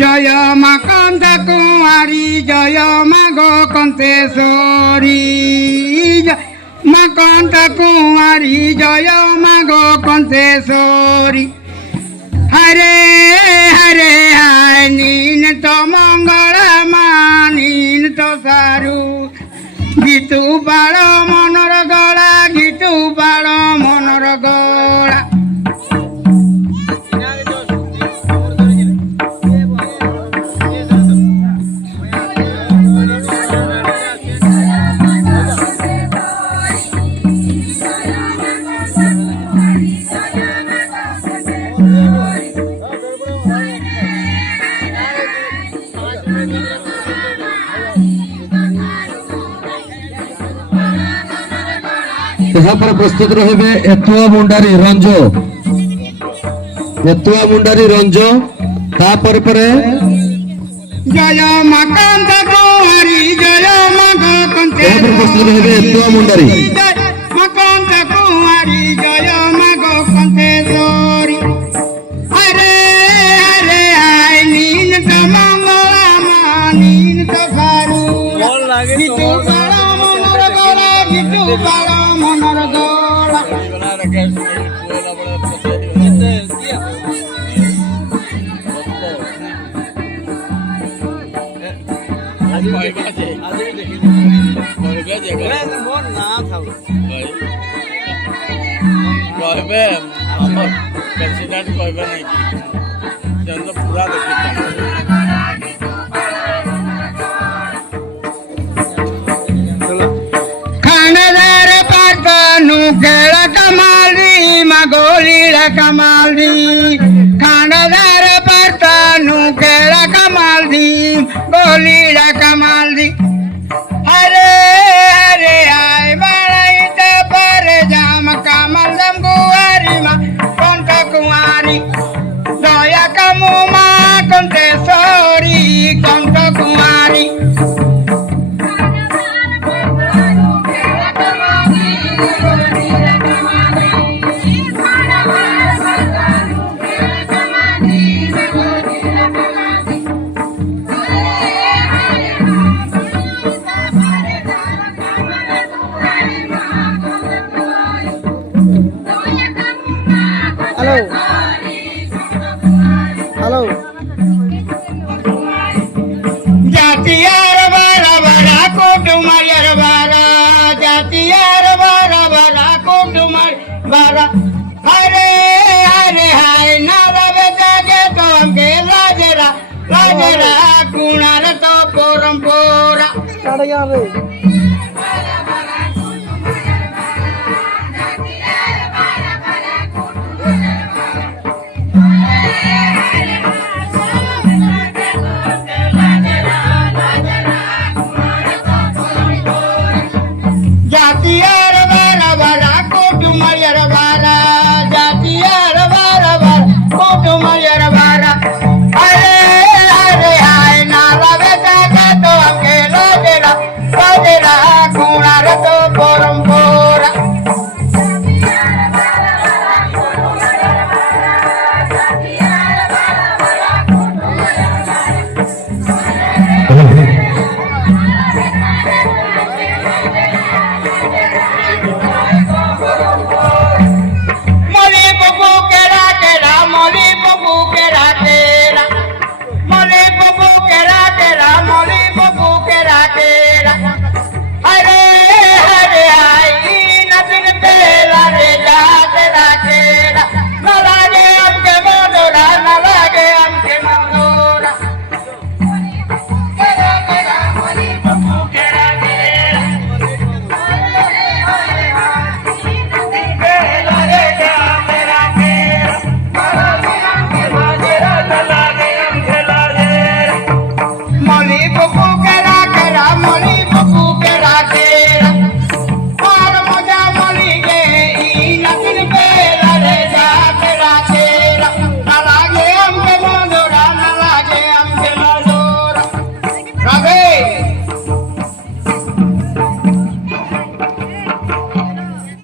জয় মা কান্ত কুমারী জয় মা গো কন্তেশ্বরী মা কান্ত কুমারী জয় মা গো কন্তেশ্বরী হরে হরে হায় নীন তো মঙ্গল মা নীন তো সারু গীতু বাଳ মনর গলা গীতু বাଳ মনর গলা पर प्रस्तुत रहे एतुआ मुंडारी रंज एतुआ मुंडारी रंज तापर परे जय मा कांत कुमारी जय मा गो पर प्रस्तुत रहे एतुआ मुंडारी मा कांत कुमारी जय मा गो कंतेश्वरी हरे हरे हाय नीन तो मंगला मा नीन तो सारू गीतु बाळ मनर गला गीतु बाळ मनर गला खानदार पातनु केला कमाली मागोलीला कमाली खानदार पातनु केला कमाली गोलीला कमाली हरे हरे आय बाळाईत पर जाम कमल दम गुवारी मा कंठ कुमारी दया कमु मा कंतेश्वरी कंठ कुमारी हेलो जातियार बारा बारा कुटुंबायर बारा जातियार बारा बारा कुटुंबार बारा हरे हरे हाय नावा बेजागे तो हमके लाजरा लाजरा कुणार तो परंपरा चढ़ गया रे जातियार बारा बारा कुटुंबायर बारा जातियार बारा बारा कुटुंबायर बारा हरे हरे हाय नावा बेजागे तो हमके लाजरा लाजरा कुणार तो परंपरा